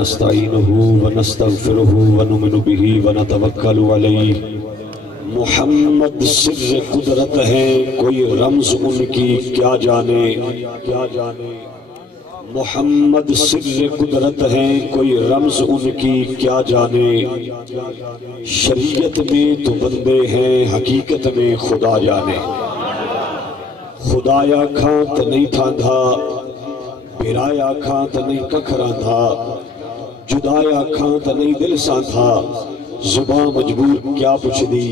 ونستعینہ ونستغفرہ ونؤمن بہ ونتوکل علیہ۔ محمد سر قدرت ہے کوئی رمز ان کی کیا جانے، محمد سر قدرت ہے کوئی رمز ان کی کیا جانے، شریعت میں تو بندے ہیں حقیقت میں خدا جانے۔ خدایا کھانت نہیں تھاندھا، بھرایا کھانت نہیں ککھراندھا، جدایا کھانت نہیں دل ساندھا، زباں مجبور کیا پوچھ دی،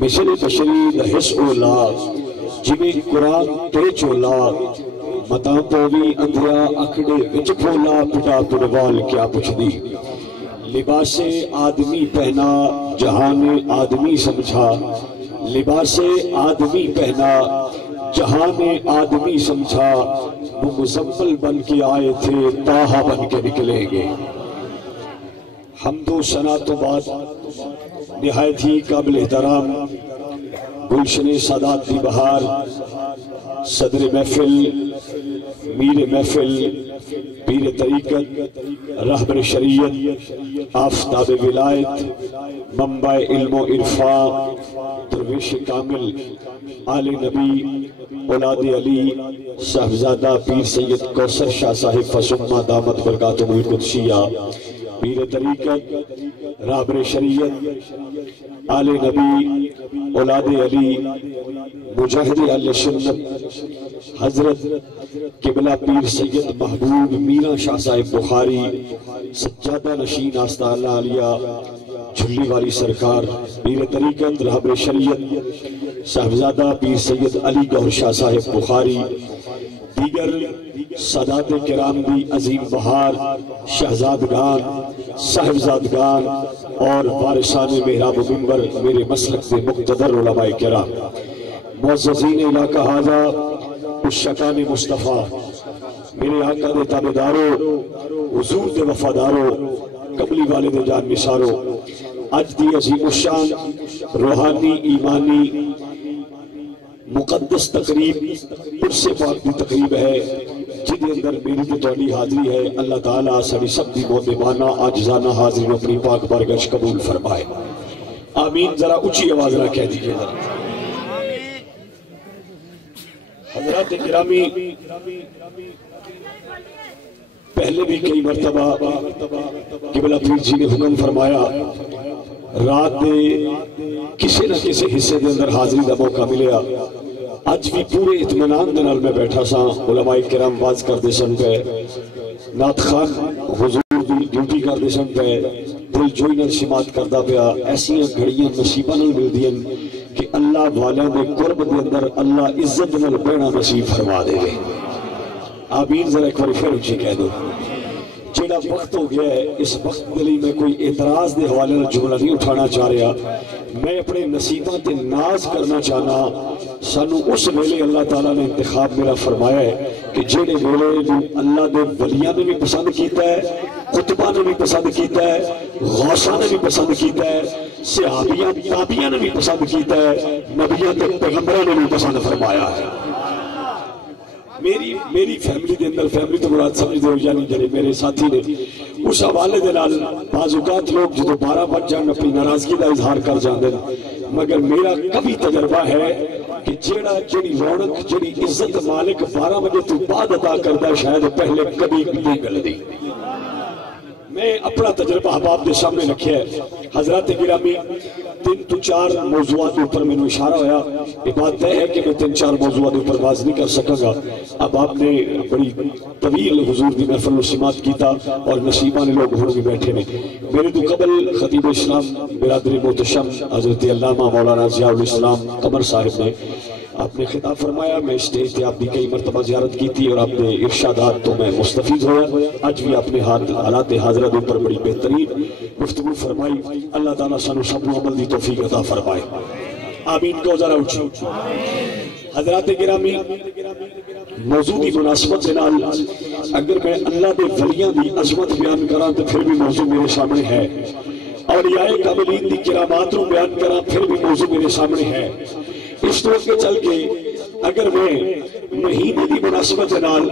مثل بشری دہس اولا، جویں قرآن تے چولا، متاں پوی اندھیا اکڑے وچ کھولا، پٹا پڑوال کیا پوچھ دی۔ لباس آدمی پہنا جہان آدمی سمجھا، لباس آدمی پہنا جہان آدمی سمجھا، وہ مزمل بن کے آئے تھے طٰہٰ بن کے نکلیں گے۔ حمد و ثنا تو بعد نہایت ہی قابل احترام گلشن سادات دی بہار، صدر محفل، میر محفل، پیر طریقت، رہبر شریعت، آفتاب ولایت، منبع علم و عرفان، درویش کامل، آل نبی، اولاد علی، صاحبزادہ پیر سید کوثر شاہ صاحب فسمہ دامت برکاتہ القدسیہ، پیر طریقت، رہبر شریعت، آل نبی، اولاد علی، مجاہد اہل سنت، حضرت قبلہ پیر سید محبوب میران شاہ صاحب بخاری، سجادہ نشین آستانہ عالیہ، جھلی والی سرکار، پیر طریقت، رہبر شریعت، صاحبزادہ پیر سید علی گوہر شاہ صاحب بخاری، دیگر سادات کرام بھی عظیم بہار، شہزادگان، صاحبزادگان اور وارثان محراب و منبر، میرے مسلک سے مقتدر علماء کرام، معززین علاقہ حاضہ، الشکان مصطفیٰ، میرے آقا دے تابعدارو، حضور دے وفادارو، قبلی والد جان نثارو، آج دی عظیم الشان روحانی ایمانی مقدس تقریب پرس پاک دی تقریب ہے، جدے اندر میری تے تواڈی حاضری ہے۔ اللہ تعالیٰ ساری سب دی مہمانہ عاجزانہ حاضری اپنی پاک بارگاہ قبول فرمائے، آمین۔ ذرا اونچی آواز ذرا کہہ دیجئے ذرا۔ حضرات گرامی، پہلے بھی کئی مرتبہ قبلہ پیر جی نے حکم فرمایا، رات دے کسی نہ کسی حصے دے اندر حاضری دا موقع ملیا۔ آج بھی پورے اطمینان دے نال میں بیٹھا سا، علماء کرام باز کر دے سن پہ، نعت خان حضور دی ڈیوٹی کر دے سن پہ، دل جوئی نال سماعت کردہ پیا، ایسی گھڑیاں نصیبہ نال مل دیں کہ اللہ والیاں دے قرب دے اندر اللہ عزت نال بینا نصیب فرما دے گے، آمین۔ ذرا ایک بار پھر اونچی کہہ دو۔ جیڑا وقت ہو گیا ہے، اس وقت دلی میں کوئی اعتراض دے حوالے نال جملہ نہیں اٹھانا چاہ رہا، میں اپنے نصیبہ تے ناز کرنا چاہنا۔ سانو اس ویلے اللہ تعالیٰ نے انتخاب میرا فرمایا ہے کہ جیڑے ویلے جو اللہ دے ولیاں نے بھی پسند کیتا ہے، قطبہ نے بھی پسند کیتا ہے، غوثہ نے بھی پسند کیتا ہے، صحابیاں تابعیاں نے بھی پسند کیتا ہے، نبیاں تے پیغمبراں نے بھی پسند فرمایا ہے۔ میری فیملی دے اندر، فیملی تو مراد سمجھ دے ہو یعنی جنہیں میرے ساتھی نے، اس حوالے دے نال بعض اوقات لوگ جو 12 بج جان اپنی ناراضگی دا اظہار کر جاندے، مگر میرا کبھی تجربہ ہے کہ جیڑی رونق جیڑی عزت مالک 12 بجے تو بعد عطا کردہ ہے، شاید پہلے کبھی نہیں ملدی۔ میں اپنا تجربہ احباب دے سامنے رکھیا ہے۔ حضرات گرامی، 3 تو 4 موضوعات اوپر میں نے اشارہ ہویا، یہ بات طے ہے کہ میں 3-4 موضوعات اوپر باز نہیں کر سکا گا۔ اب آپ نے بڑی طویل حضور دی محفل و سماعت کیتا اور نصیبہ نے لوگ ہوں بھی بیٹھے نے۔ میرے تو قبل خطیب اسلام برادری محتشم حضرت علامہ مولانا ضیاء الاسلام قمر صاحب نے آپ نے خطاب فرمایا، میں اسٹیج پہ آپ کی کئی مرتبہ زیارت کی تھی اور آپ نے ارشادات تو میں مستفید ہوا۔ آج بھی آپ نے حالات حاضرت اوپر بڑی بہترین گفتگو فرمائی۔ اللہ تعالیٰ سانو سب کو عمل دی توفیق عطا فرمائے، آمین۔ کو ذرا اونچی۔ حضرات گرامی، موضوع دی مناسبت سے نال اگر میں اللہ دے ولیاں دی عظمت بیان کراں تو پھر بھی موضوع میرے سامنے ہے، اولیاء کاملین دی کرامات نو بیان کراں پھر بھی موضوع میرے سامنے ہے۔ اس طور کے چل کے اگر میں مہینے کی مناسبت نال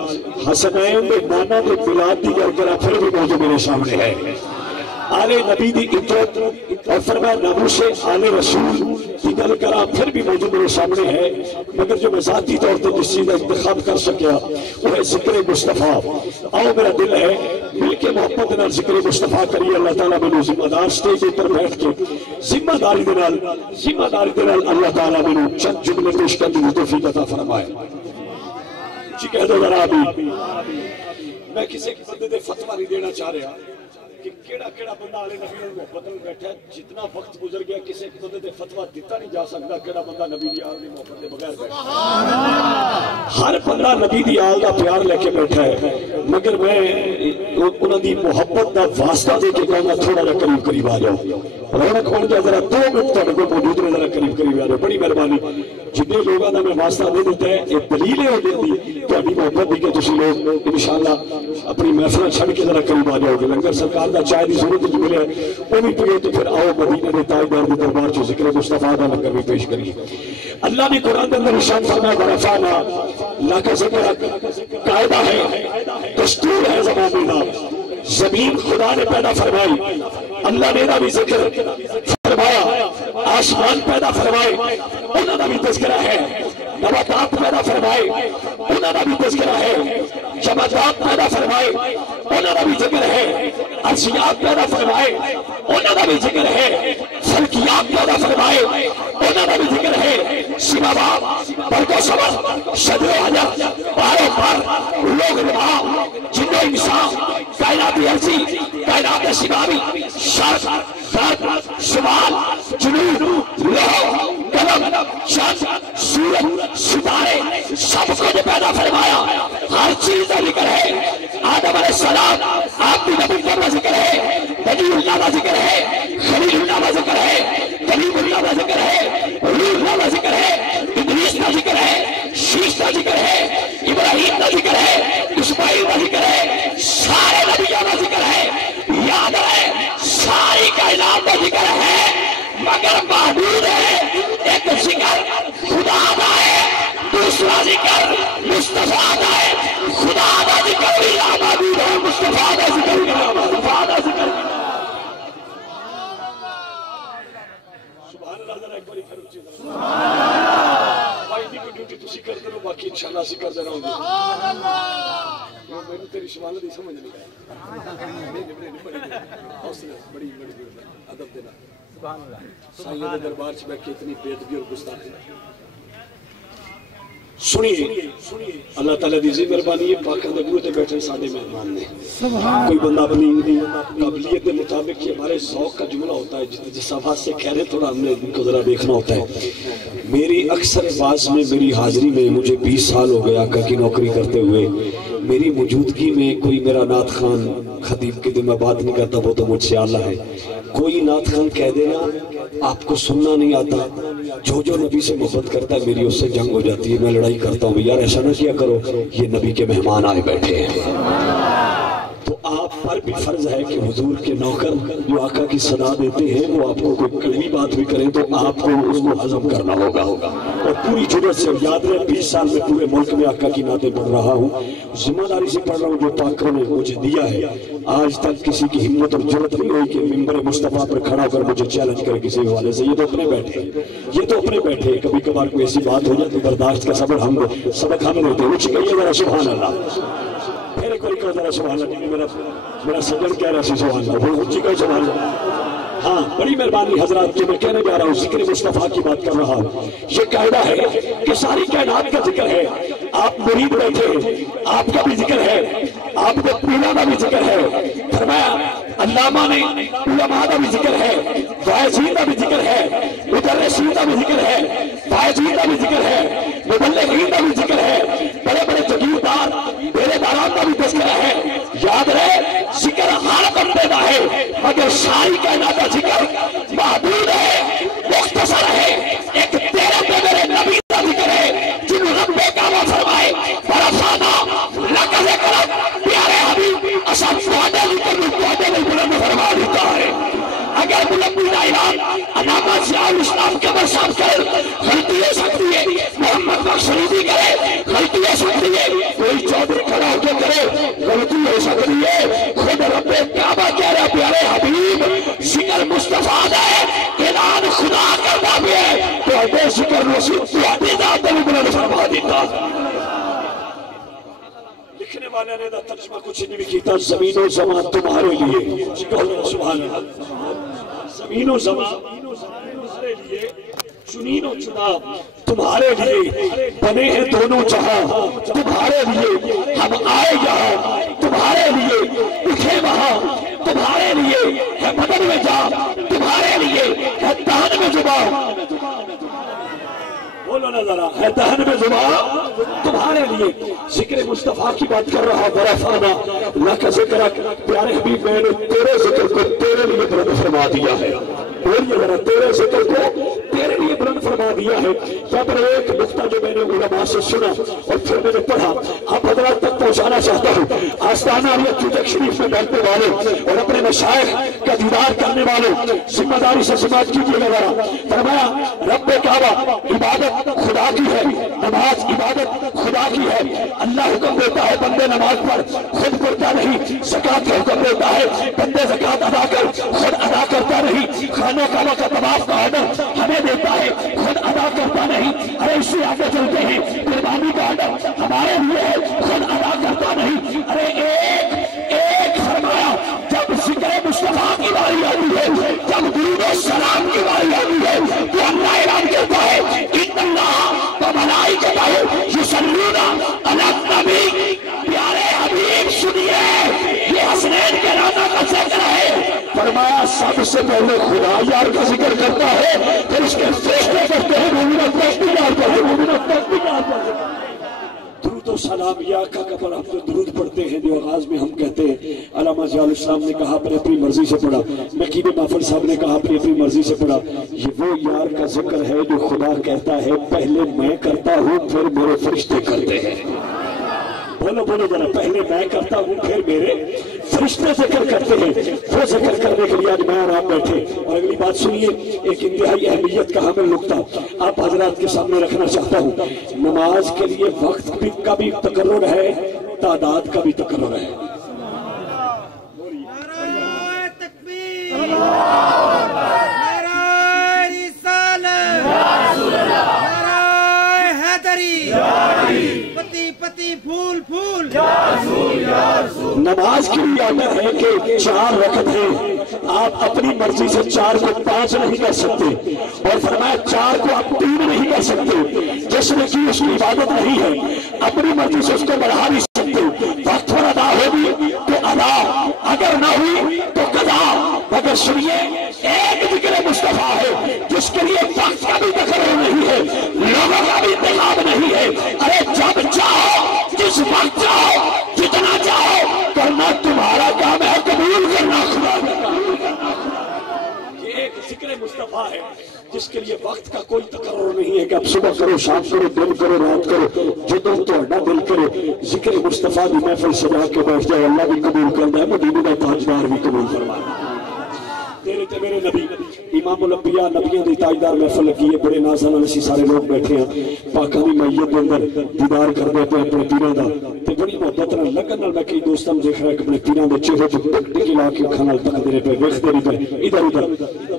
حسنین دے نانا دے میلاد دی گل کرا پھر بھی موضوع میرے سامنے ہے. آل نبی دی عزت اور فرمایا ناموس آل رسول کی گل کرا پھر بھی موضوع میرے سامنے ہے. مگر جو میں ذاتی طور پر جس چیز کا انتخاب کر سکیا وہ ہے ذکر مصطفیٰ. آؤ میرا دل ہے مل کے محبت نال ذکر مصطفیٰ کریے. اللہ تعالیٰ میں ذمہ دار سٹیج پر بیٹھ کے ذمہ داری دے نال اللہ تعالیٰ میں چند جملے پیش کرنے کی توفیق عطا فرمائے. جی کہہ دو ذرا ابھی. میں کسی بندے دے فتویٰ نہیں دینا چاہ رہا کہ کیڑا بندہ آلے نبی نے محبت میں بیٹھا ہے. جتنا وقت گزر گیا کسی بندے دے فتویٰ دیتا نہیں جا سکتا کیڑا بندہ نبی دی آل دی محبت دے بغیر بیٹھا. ہر بندہ نبی دی آل دا پیار لے کے بیٹھا ہے. مگر میں انہوں دی محبت دا واسطہ دے کے کہوں گا تھوڑا جا قریب آ جاؤ. رونق ہون جا ذرا 2 منٹ تک کو موجود رہے ذرا قریب آ جاؤ. بڑی مہربانی. جتنے لوگوں دا میں واسطہ دے دیتا ہے یہ دلیل ہو جاتی تہاڈی محبت دی کہ تسی لوگ انشاءاللہ اپنی محفل چھڑ کے ذرا قریب آ جاؤ گے. لنگر سرکار دا چائے دی ضرورت جو ملے وہ بھی پیو تو پھر آؤ مدینے دے تاجدار دے دربار چ ذکر مصطفیٰ دا لنگر بھی پیش کریے. اللہ نے قرآن کے اندر ارشاد فرمایا ورفعنا لک ذکرک. قاعدہ ہے دستور ہے زمانے کا. زمین خدا نے پیدا فرمائی اللہ نے بھی ذکر فرمایا. آسمان پیدا فرمائے انہوں نے بھی تذکرہ ہے. نباتات پیدا فرمائے انہوں نے بھی تذکرہ ہے. جمادات پیدا فرمائے انہوں نے بھی ذکر ہے. ارضیات پیدا فرمائے انہوں نے بھی ذکر ہے. فلکیات پیدا فرمائے انہوں نے بھی ذکر ہے. سماوات برق و صبر شجر حجر پاروں پر لوگ نما جن و انسان کائنات ارضی کائنات سماوی شرق غرب شمال جنوب لوح قلم چاند سورج ستارے سب کو جو پیدا فرمایا. ہر چیز کا ذکر ہے. آدم علیہ السلام آپ کی نبی کا ذکر ہے. نبی اللہ کا ذکر ہے. خلیل اللہ کا ذکر ہے. کلیم اللہ کا ذکر ہے. روح اللہ کا ذکر ہے. ادریس کا ذکر ہے. شیش کا ذکر ہے. ابراہیم کا ذکر ہے. اسماعیل کا ذکر ہے. سارے نبیوں کا ذکر ہے. یاد ہے ساری کائنات کا ذکر ہے. مگر معبود ہے ایک ذکر خدا کا ہے. دوسرا ذکر مصطفیٰ کا ہے. خدا کا ذکر بھی معبود ہے. مصطفیٰ کا ذکر بھی مصطفیٰ کا ذکر بھی. سبحان اللہ. ذرا ایک باری پھر اچھی طرح بھائی دی کو ڈیوٹی تسی کر دے باقی انشاءاللہ اسی کر دے رہا ہوں. سبحان اللہ. میں نے تیری شمالت ہی سمجھ نہیں بڑی ادب دینا. سبحان اللہ. سائیوں دے دربار سے بیٹھ کے اتنی بے ادبی اور گستاخی سنیے. اللہ تعالیٰ دی عظیم مہربانی ہے. پاکستان دے بوئے تے بیٹھے سارے مہمان نے. کوئی بندہ اپنی قابلیت کے مطابق کہ ہمارے ذوق کا جملہ ہوتا ہے جس آواز سے کہہ رہے تھوڑا ہم نے ان کو ذرا دیکھنا ہوتا ہے. میری اکثر باز میں میری حاضری میں مجھے 20 سال ہو گیا آقا کی نوکری کرتے ہوئے. میری موجودگی میں کوئی میرا نعت خان خطیب کے دن میں بات نہیں کرتا وہ تو مجھ سے اعلیٰ ہے. کوئی نعت خان کہہ دینا آپ کو سننا نہیں آتا. جو نبی سے محبت کرتا ہے میری اس سے جنگ ہو جاتی ہے. میں لڑائی کرتا ہوں یار ایسا نہ کیا کرو یہ نبی کے مہمان آئے بیٹھے ہیں. تو آپ پر بھی فرض ہے کہ حضور کے نوکر جو آقا کی صدا دیتے ہیں وہ آپ کو کوئی کڑوی بات بھی کریں تو آپ کو اس کو ہضم کرنا ہوگا. اور پوری جرأت سے یاد رہے 20 سال میں پورے ملک میں آقا کی نعتیں پڑھ رہا ہوں. ذمہ داری سے پڑھ رہا ہوں جو پاکروں نے مجھے دیا ہے. آج تک کسی کی ہمت اور جرأت نہیں ہوئی کہ ممبر مصطفیٰ پر کھڑا کر مجھے چیلنج کرے کسی حوالے سے. یہ تو اپنے بیٹھے کبھی کبھار کوئی ایسی بات ہو جائے تو برداشت کا سبق ہم دیتے ہیں. اچھ کہیے ذرا سبحان اللہ. پھر ایک بار ذرا سبحان اللہ. میرا سجن کہہ رہا سی سبحان اللہ. وہ اچھی کہے سبحان اللہ. ہاں بڑی مہربانی حضرات کہ میں کہنے جا رہا ہوں ذکر مصطفیٰ کی بات کر رہا ہوں. یہ قاعدہ ہے کہ ساری کائنات کا ذکر ہے. آپ مرید بیٹھے آپ کا بھی ذکر ہے. آپ کے پینا کا بھی ذکر ہے. فرمایا علامہ نے علماء کا بھی ذکر ہے. واعظین کا بھی ذکر ہے. مدرسین کا بھی ذکر ہے. واعظین کا بھی ذکر ہے. مبلغین کا بھی ذکر ہے. بڑے بڑے جگیردار میرے داران کا بھی تذکرہ ہے. یاد رہے ذکر ہر بندے کا ہے مگر ساری کائنات کا ذکر محدود ہے مختصر ہے. ایک تیرے پہ میرے نبی کا ذکر ہے جن رب کعبہ فرمائے ورفعنا لک ذکرک. پیارے حبیب اصل فوادہ ذکر میں فوادہ میں بلند فرما دیتا ہے. اگر بلندی کا اعلان علامہ ضیاء الاسلام کے برسات کرے غلطی ہو سکتی ہے. محمد بخشریدی کرے غلطی ہو سی تہاڈی ذات بھی بلند فرما دیتا۔ لکھنے والے نے دا ترجمہ کچھ نہیں بھی کیتا، زمین و زمان تمہارے لیے، سبحان اللہ، زمین و زمان تمہارے لیے، چنین و چنا تمہارے لیے، بنے ہیں دونوں جہاں تمہارے لیے، ہم آئے یہاں تمہارے لیے، اٹھے وہاں تمہارے لیے، ہے بدن میں جا تمہارے لیے، ہے دہن میں زبان، بولو نا ذرا، ہے دہن میں زبان تمہارے لیے۔ ذکر مصطفیٰ کی بات کر رہا برفانہ، اللہ کا ذکر، پیارے حبیب میں نے تیرے ذکر کو تیرے لیے بلند فرما دیا ہے، بولیے ذرا، تیرے ذکر کو تیرے لیے بلند فرما دیا ہے۔ کیا پر ایک نقطہ جو میں نے علماء سے سنا اور پھر میں نے پڑھا، آپ حضرات تک پہنچانا چاہتا ہوں۔ آستانہ علیہ چوٹک شریف میں بیٹھنے والے اور اپنے مشائخ کا دیدار کرنے والے ذمہ داری سے سماعت کیجیے گا۔ فرمایا رب کعبہ عبادت خدا کی ہے، نماز عبادت خدا کی ہے، اللہ حکم دیتا ہے بندے نماز پر، خود پڑھتا نہیں، زکوٰۃ کا حکم دیتا ہے بندے زکوٰۃ ادا کر، خود ادا کرتا نہیں، خانہ کعبہ کا طواف کا آرڈر ہمیں دیتا ہے، خود ادا کرتا نہیں، ارے اس سے آگے چلتے ہیں، قربانی کا آرڈر ہمارے لیے ہے، خود ادا کرتا نہیں، ارے ایک فرمایا جب ذکر مصطفیٰ کی باری آتی ہے، جب درود و سلام کی باری آتی ہے تو اللہ اعلان کرتا ہے ان اللہ و ملائکتہ یصلون علی النبی، پیارے حبیب سنیے، یہ حسنین کے رانا کا ذکر ہے۔ فرمایا سب سے پہلے خدا یار کا ذکر کرتا ہے، پھر اس کے فرشتے کرتے ہیں، مومنات تسبیحات کرتے ہیں، مومنات تسبیحات کرتے ہیں۔ درود و سلام یا آقا کا پر آپ جو درود پڑھتے ہیں، جو آغاز میں ہم کہتے ہیں، علامہ ضیاء الاسلام نے کہا اپنی اپنی مرضی سے پڑھا، نقیب محفل صاحب نے کہا اپنی اپنی مرضی سے پڑھا، یہ وہ یار کا ذکر ہے جو خدا کہتا ہے پہلے میں کرتا ہوں پھر میرے فرشتے کرتے ہیں۔ بولو بولو ذرا، پہلے میں کرتا ہوں پھر میرے فرشتے ذکر کرتے ہیں۔ وہ ذکر کرنے کے لیے آج میں اور آپ بیٹھے، اور اگلی بات سنیے، ایک انتہائی اہمیت کا حامل نقطہ آپ حضرات کے سامنے رکھنا چاہتا ہوں۔ نماز کے لیے وقت کا بھی تقرر ہے، تعداد کا بھی تقرر ہے۔ نعرہ تکبیر، نعرہ رسالت، نعرہ حیدری، پتی پتی پھول پھول، نماز کی بھی آدر ہے کہ 4 رکعت ہیں، آپ اپنی مرضی سے 4 کو 5 نہیں کر سکتے، اور فرمایا 4 کو آپ 3 نہیں کر سکتے، جس نے کی اس کی عبادت نہیں ہے، اپنی مرضی سے اس کو بڑھا نہیں سکتے۔ وقت پر ادا ہوگی تو ادا، اگر نہ ہوئی تو قضا۔ مگر سنیے، ایک ذکر مصطفیٰ ہے جس کے لیے وقت کا بھی تقرر نہیں ہے، لوگوں کا بھی انتخاب نہیں ہے، ارے جب چاہو جس وقت چاہو جتنا چاہو کرنا تمہارا کام ہے، قبول کرنا خدا کا کام ہے۔ یہ ایک ذکر مصطفیٰ ہے جس کے لیے وقت کا کوئی تقرر نہیں ہے کہ اب صبح کرو، شام کرو، دن کرو، رات کرو، جدوں تہاڈا دل کرے ذکر مصطفیٰ دی محفل سجا کے بیٹھ جائے، اللہ بھی قبول کرتا ہے، مدینے کا تاجدار بھی قبول فرمائے۔ تیرے تے میرے نبی امام الانبیاء نبیوں دی تاجدار محفل لگی ہے، بڑے نازاں اسی سارے لوگ بیٹھے ہیں، پاکاں دی میت دے اندر دیدار کردے پے اپنے پیراں دا، تے بڑی محبت نال لگن نال میں کئی دوستاں نوں دیکھ رہا کہ اپنے پیراں دے چہرے تے ٹک ٹک لا کے اکھاں نال تکدے پے، ویکھدے رہندے، ادھر ادھر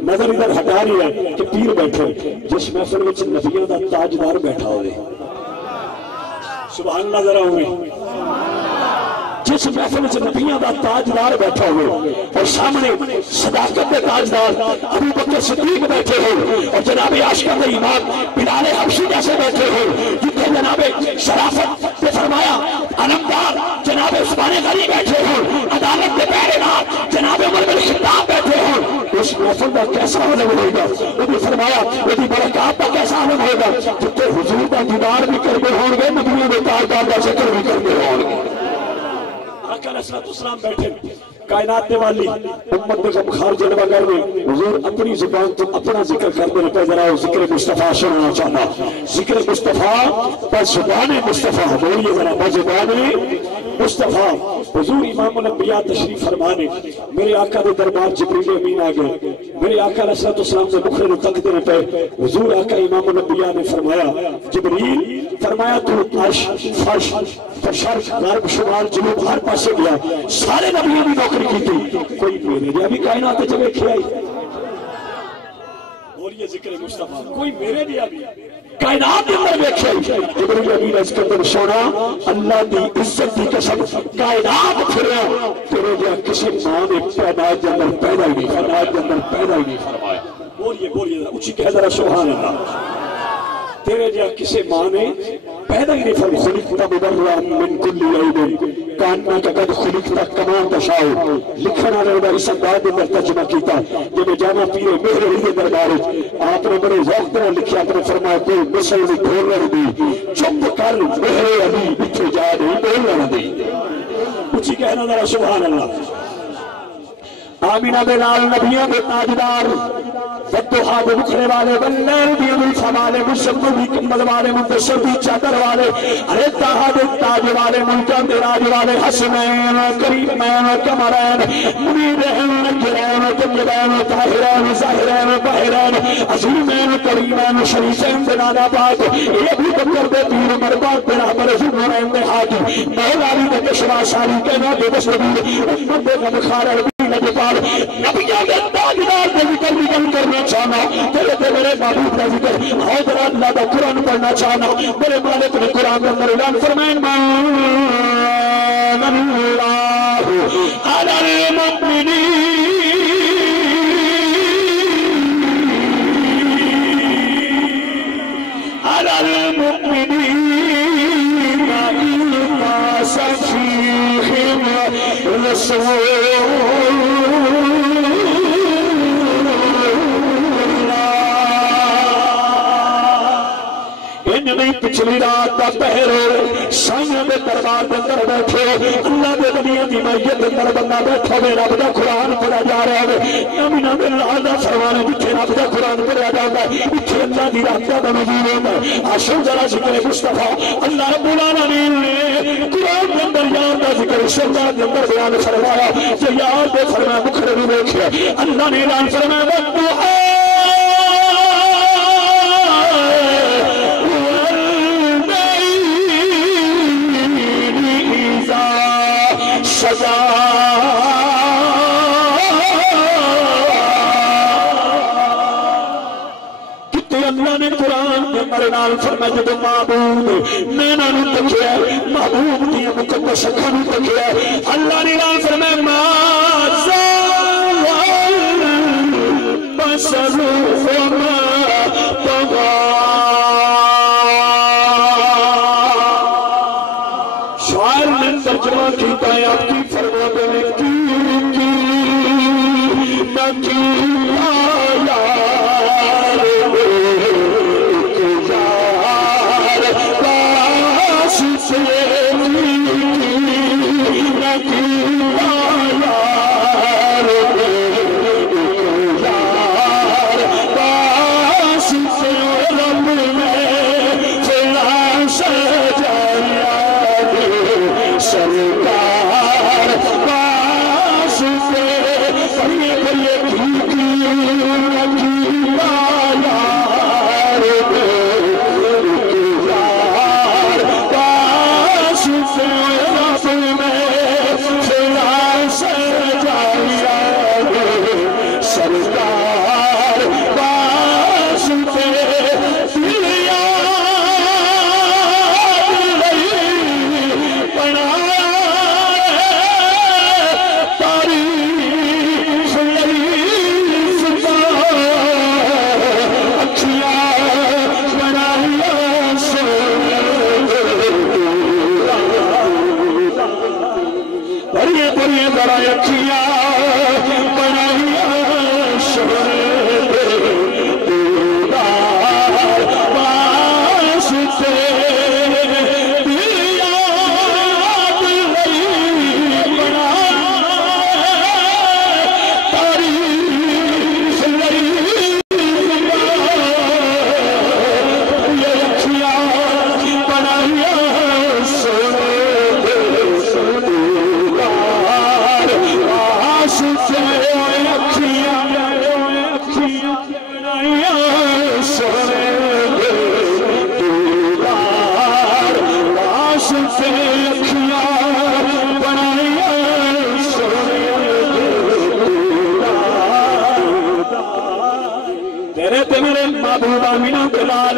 نظر ادھر ہٹا نہیں رہے کہ پیر بیٹھے، جس محفل وچ نبیوں دا تاجدار بیٹھا ہوئے، سبحان اللہ ذرا ہوئے، جس محفل سے نبیوں دا تاجدار بیٹھا ہوئے اور سامنے صداقت کے تاجدار ابو بکر صدیق بیٹھے ہو اور جناب عاشق ایمان بلال حبشی جیسے بیٹھے ہو، جتنے جناب شرافت پہ فرمایا علمدار جناب عثمان غنی بیٹھے ہو، عدالت کے پہرےدار جناب عمر بن خطاب بیٹھے ہو، اس محفل کا کیسا عالم ہوگا؟ وہ بھی فرمایا وہ بھی برکات کا کیسا عالم ہوگا؟ جتنے حضور کا دیدار بھی کرنے ہوں گے، نبیوں کے تاجدار کا ذکر بھی کرنے ہوں گے۔ آقا علیہ السلام بیٹھے، کائنات دے والی امت دے غمخار جلوہ گر میں حضور اپنی زبان تو اپنا ذکر کرنے لگے، ذرا ذکر مصطفیٰ سننا چاہتا، ذکر مصطفیٰ بزبان مصطفیٰ، بولیے ذرا بزبان مصطفیٰ۔ حضور امام الانبیاء تشریف فرمانے، میرے آقا دے دربار جبریل امین آ گئے، میرے آقا علیہ السلام سے بکھرے نو تک دینے پہ حضور آقا امام الانبیاء نے فرمایا، جبریل فرمایا تو عرش فرش شرق غرب شمال جنوب ہر پاسے گیا، سارے نبیوں بھی نوکری کی تھی، کوئی میرے لئے بھی کائنات جگہ کھیائی۔ اور یہ ذکر مصطفیٰ کوئی میرے لیا بھی کائنات کے اندر دیکھے جبریل امین اس کے اندر سونا اللہ دی عزت دی قسم کائنات پھریا تیرے لیا کسی ماں نے کائنات کے اندر پیدا ہی نہیں فرمایا بولیے اچھی کہہ ذرا سبحان اللہ تیرے لیا کسی ماں نے پیدا ہی نہیں فرمایا خلقت مبرأ من کل عیب کانک قد خلقت کما تشاء لکھنا نے اس انداز میں ترجمہ کیتا جب جانا پیرے مہر علی دربار آپ نے بڑے ذوق سے لکھا آپ نے فرمایا کوئی مسل نہیں ڈھول دی چپ کر مہر علی پیچھے جا نہیں ڈھول دی اچھی کہنا ذرا سبحان اللہ آمینہ بلال نبیوں کے تاجدار فتحہ کے مکھنے والے بلیر بھی ملفہ والے مشبہ بھی کمبل والے مدشر بھی چادر والے ارے تاہا دے تاج والے ملکان دے راج والے حسنین کریمین کمرین منیرین نجرین تمجبین طاہرین ظاہرین بحرین عظیمین کریمین شریفین دنانا پاک یہ بھی بکر دے پیر مربات دے رحمر ظلمین دے حاجی مولالی دے کشوا ساری کہنا دے بسنبیر امت دے غمخار عربی نبیان نبیان کے تاجدار کے ذکر بھی کرنا چاہنا تیرے میرے معبود کا ذکر حضر اللہ کا قرآن پڑھنا چاہنا میرے مالک نے قرآن اندر اعلان فرمائیں من اللہ علی المؤمنین علی المؤمنین اذ فیہم رسول پچھلی رات کا پہرے سامنے دے دربار دے اندر بیٹھے اللہ دے نبیوں دی میت دے اندر بندہ بیٹھا ہوئے رب دا قرآن پڑھا جا رہا ہے امینہ باللہ دا فرمانے جتھے رب دا قرآن پڑھا جاتا ہے اتھے اللہ دی رابطہ دا نزول ہوتا ہے آشو ذرا ذکر مصطفیٰ اللہ رب العالمین نے قرآن دے اندر یار دا ذکر شرطہ دے اندر بیان فرمایا کہ یار دے فرمایا مکھر بھی دیکھے اللہ نے اعلان فرمایا وَالضُّحَىٰ اللہ نے قرآن میں مرنال فرمائے جب معبود میں نہ نو تکیا محبوب کی مقدس اکھا نو تکیا اللہ نے اعلان فرمائے ما زال بصر وما طغى شاعر نے ترجمہ کیتا ہے آپ کی فرما دینے کی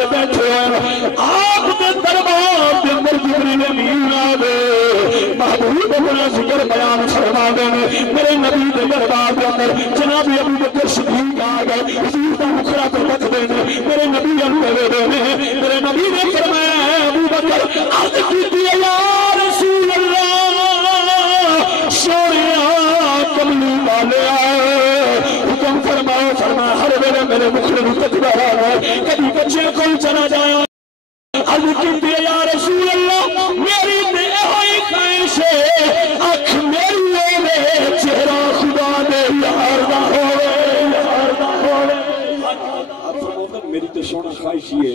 دے بیٹھے ہیں آپ دے دربار دے اندر جبریل امین آوے محبوب اپنا ذکر بیان فرما دے میرے نبی دے دربار دے اندر جناب ابو بکر صدیق آ گئے حضور دا مخرا تو رکھ دے میرے نبی انوے دے میرے نبی نے فرمایا ابو بکر عرض کیتی ہے یا رسول اللہ سویا کملی والے حکم فرماؤ فرما ہر ویلے میرے مخرے نو تکدا ہے کبھی بچے کو چلا جایا عرض کیتی ہے یا رسول اللہ میری تے ہوئی خواہش ہے اکھ میری ہوے چہرہ خدا دے یار دا ہوے میری تو سونا خواہش ہے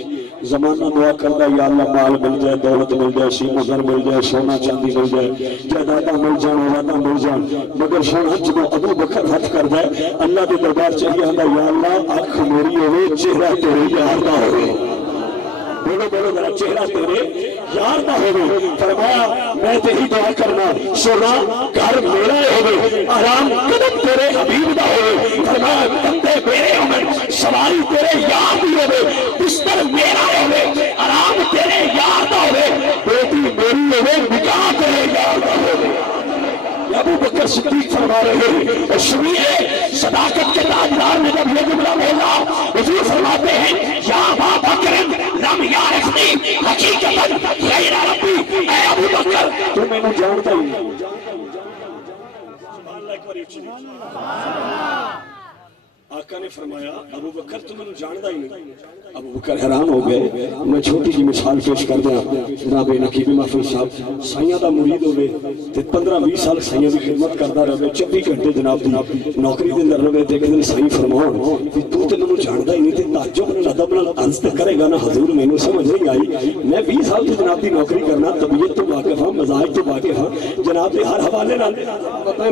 زمانہ دعا کرتا یا اللہ مال مل جائے دولت مل جائے سیم گھر مل جائے سونا چاندی مل جائے جائیداداں مل جان اولاداں مل جان مگر سونا جب ابو بکر ہاتھ کر دے اللہ کے دربار چاہیے آندا یا اللہ آنکھ میری ہوے چہرہ تیرے یار دا ہوے بولو بولو ذرا چہرہ تیرے یار دا ہوے فرمایا میں تیری دعا کرنا سونا گھر میرا ہوے آرام قدم تیرے حبیب دا ہوے فرمایا بندے میرے ہوے سواری تیرے یار دی ہوے بستر میرا ہوے آرام تیرے یار دا ہوے بیٹی میری ہوے نکاح تیرے یار دا ہوے ابو بکر صدیق فرما رہے ہیں اور سنیے صداقت کے تاجدار نے جب یہ جملہ بولا حضور فرماتے ہیں یا ابا بکر لم یعرفنی حقیقتا غیر ربی اے ابو بکر تو میں نے جانتا ہی آقا نے فرمایا ابو بکر تو میں نے جانتا ہی نہیں ابو بکر حیران ہو گئے میں چھوٹی جی مثال پیش کر دیا جناب نقیب محفوظ صاحب سائیاں دا مرید ہوئے تے 15-20 سال سائیاں دی خدمت کرتا رہے 24 گھنٹے جناب دی نوکری دے اندر رہے دیکھ دن سائیں فرماؤ کہ تو تے میں جانتا ہی نہیں تے تعجب نے ادب نال عرض تے کرے گا نا حضور میں نے سمجھ نہیں آئی میں 20 سال تو جناب دی نوکری کرنا طبیعت تو واقف ہوں مزاج تو واقف ہوں جناب دے ہر حوالے نال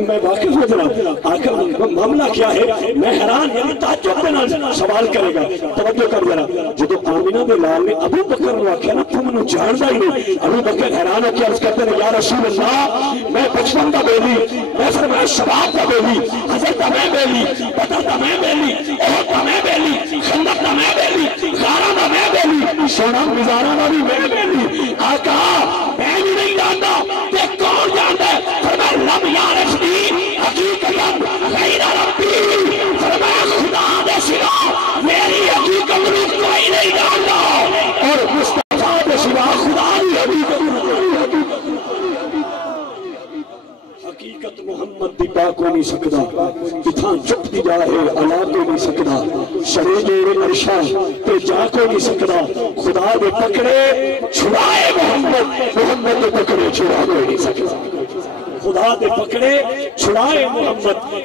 میں واقف ہوں جناب آخر معاملہ کیا ہے میں حیران یعنی تعجب دے نال سوال کرے گا توجہ کر ذرا جدو آمینہ دے لال نے ابو بکر نے آکھیا نا تم نے جاندا ہی نہیں ابو بکر حیران ہو کے عرض کرتے ہیں یا رسول اللہ میں بچپن دا بیلی میں فرمایا شباب دا بیلی حضرت دا میں بیلی بدر دا میں بیلی احد دا میں بیلی خندق دا میں بیلی غارہ دا میں بیلی سونا گزارہ دا بھی میں بیلی آقا میں بھی نہیں جاندا تے کون جاندا ہے فرمایا لم یعرفنی حقیقتا غیر ربی فرمایا خدا دے سوا میری حقیقت کوئی نہیں جانتا اور مصطفیٰ دے سوا خدا دی حقیقت محمد دی پا کو نہیں سکتا اتھاں چپ دی جائے علا کو نہیں سکتا شرے جوڑے عرشا تے جا کو نہیں سکتا خدا دے پکڑے چھڑائے محمد دے پکڑے چھڑا کو نہیں سکتا خدا دے پکڑے چھڑائے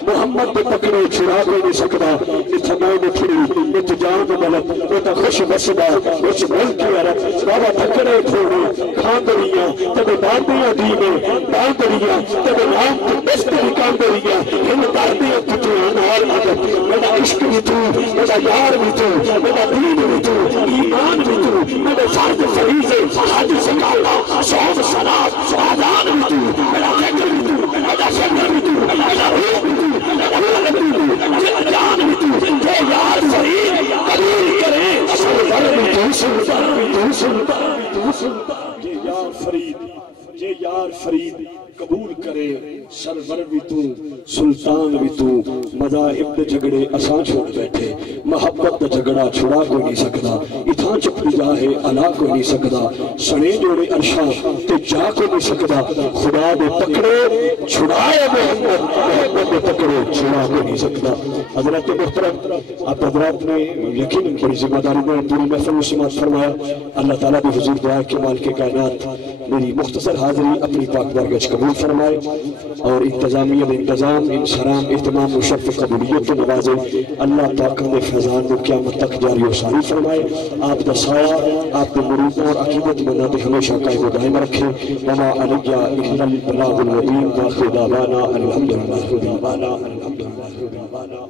محمد دے پکڑے چھڑا کو نہیں سکتا اتھا میں مٹھڑی اتھ جان دے ملک اتھا خوش بسدہ اچھ ملک کی عرب بابا پکڑے تھوڑے کھاندریاں تبے باندیاں دینے باندریاں تبے نام کے بستری کاندریاں ہم داردیاں کتیاں نال عدد میرا عشق بھی تو میرا یار بھی تو میرا دین بھی تو ایمان بھی تو میرے فرد فریضے حج زکاة صوم صلاة آذان بھی تو میرا ذکر بھی تو میرا شکر بھی تو میرا روح بھی تو میرا حال بھی تو جان بھی تو کہ یار فرید قبول کرے سلطان بھی تو سلطان بھی تو سلطان یہ یار فرید یہ یار فرید قبول کرے سرور بھی تو سلطان بھی تو مذاہب دے جھگڑے اساں چھوڑ بیٹھے محبت دا جھگڑا چھڑا کو نہیں سکتا اتھاں چپ دی جاہے علا کو نہیں سکتا سنے جوڑے عرشا تے جا کو نہیں سکتا خدا دے پکڑے چھڑائے محمد دے پکڑے چھڑا کو نہیں سکتا حضرت محترم آپ حضرات نے یقین بڑی ذمہ داری میں پوری محفل میں سماعت فرمایا اللہ تعالیٰ بھی حضور دعا کے مالک کائنات میری مختصر حاضری اپنی پاک بارگاہ قبول فرمائے اور انتظامیہ انتظام انصرام اہتمام مشرف قبولیت کے نوازے اللہ طاقت دے فیضان کو قیامت تک جاری و ساری فرمائے آپ دا سایہ آپ دے مریدوں اور عقیدت مندوں ہمیشہ قائم و دائم رکھے وما علیہ الا البلاغ المبین وآخر دعوانا الحمدللہ رب العالمین